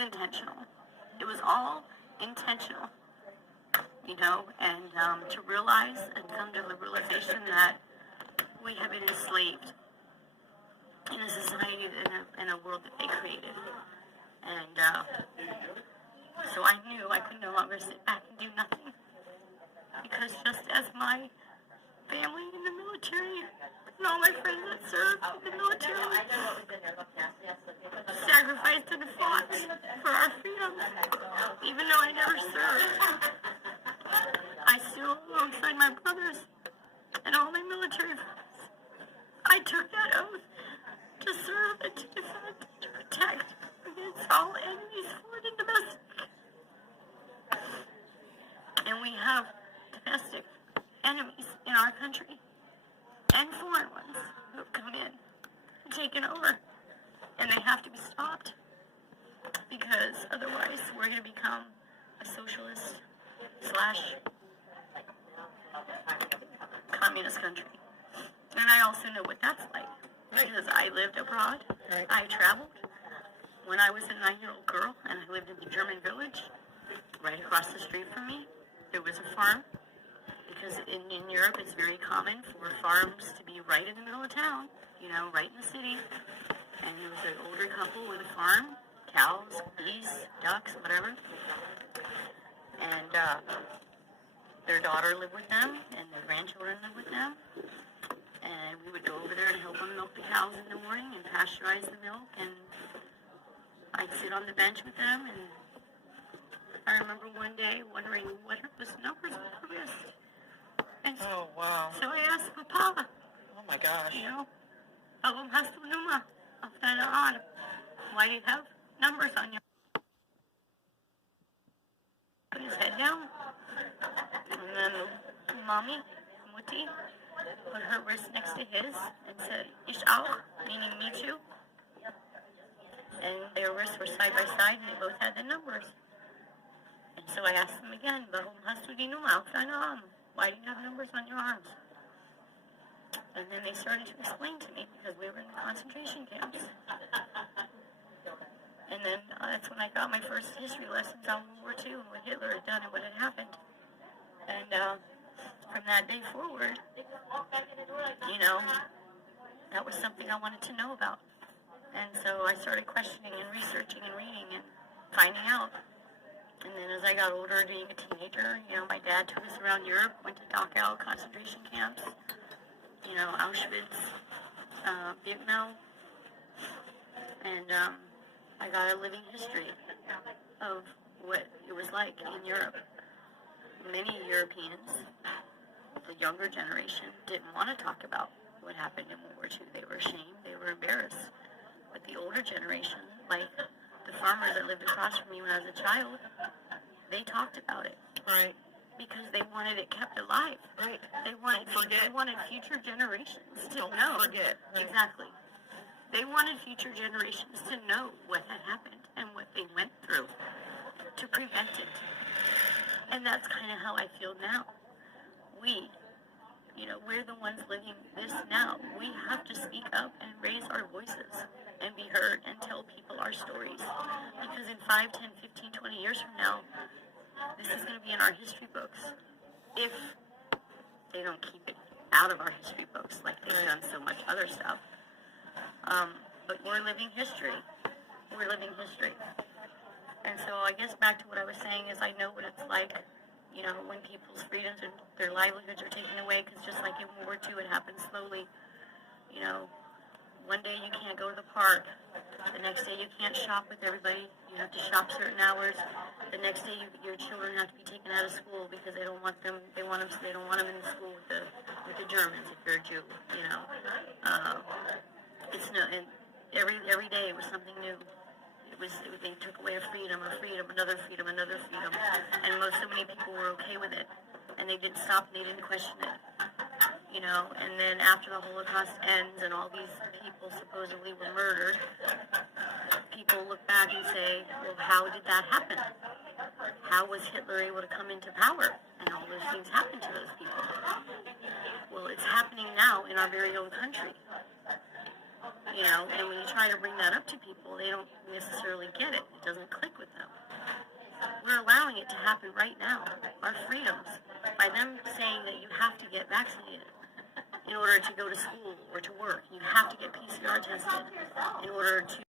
intentional. It was all intentional, you know, and to realize and come to the realization that we have been enslaved in a society, in a world that they created. And so I knew I could no longer sit back and do nothing. Because just as my family in the military and all my friends that served in the military sacrificed and fought for our freedom, even though I never served, I still, alongside my brothers and all my military friends, I took that oath to serve and to defend, to protect against all enemies, foreign and domestic. And we have domestic enemies in our country and foreign ones who have come in and taken over, and they have to be stopped, because otherwise we're going to become a socialist / communist country. And I also know what that's like, because I lived abroad. Right. I traveled when I was a 9-year-old girl, and I lived in the German village right across the street from me. There was a farm, because in Europe it's very common for farms to be right in the middle of town, you know, right in the city. And there was an older couple with a farm, cows, geese, ducks, whatever. And their daughter lived with them, and their grandchildren lived with them. And we would go over there and help them milk the cows in the morning and pasteurize the milk. And I'd sit on the bench with them, and I remember one day wondering what those numbers were missed. And oh, wow. So I asked Papa. Oh, my gosh. You know, warum hast du Nummer auf deiner Arm? Why do you have numbers on your... Put his head down. And then Mommy, Mutti, put her wrist next to his and said, Ich auch, meaning me too. And their wrists were side by side, and they both had the numbers. And so I asked them again, warum hast du die Nummer auf deiner Arm? Why do you have numbers on your arms? And then they started to explain to me, because we were in the concentration camps. And then that's when I got my first history lessons on World War II and what Hitler had done and what had happened. And from that day forward, you know, that was something I wanted to know about. And so I started questioning and researching and reading and finding out. And then as I got older, being a teenager, you know, my dad took us around Europe, went to Dachau concentration camps, you know, Auschwitz, Birkenau, and I got a living history of what it was like in Europe. Many Europeans, the younger generation, didn't want to talk about what happened in World War II. They were ashamed, they were embarrassed. But the older generation, like the farmers that lived across from me when I was a child, they talked about it. Right. Because they wanted it kept alive. Right. They wanted future generations to know. Forget. Right. Exactly. They wanted future generations to know what had happened and what they went through to prevent it. And that's kind of how I feel now. We're the ones living this now. We have to speak up and raise our voices and be heard and tell people our stories. Because in 5, 10, 15, 20 years from now, this is going to be in our history books. If they don't keep it out of our history books like they've done so much other stuff. But we're living history. We're living history. And so I guess back to what I was saying is I know what it's like, you know, when people's freedoms and their livelihoods are taken away, because just like in World War II, it happens slowly. You know, one day you can't go to the park. The next day you can't shop with everybody. You have to shop certain hours. The next day your children have to be taken out of school because they don't want them. They don't want them in the school with the Germans if you're a Jew. You know, and every day it was something new. They took away a freedom, another freedom, and so many people were okay with it, and they didn't stop and they didn't question it, you know. And then after the Holocaust ends and all these people supposedly were murdered, people look back and say, well, how did that happen? How was Hitler able to come into power and all those things happen to those people? Well, it's happening now in our very own country. You know, and when you try to bring that up to people, they don't necessarily get it. It doesn't click with them. We're allowing it to happen right now. Our freedoms, by them saying that you have to get vaccinated in order to go to school or to work. You have to get PCR tested in order to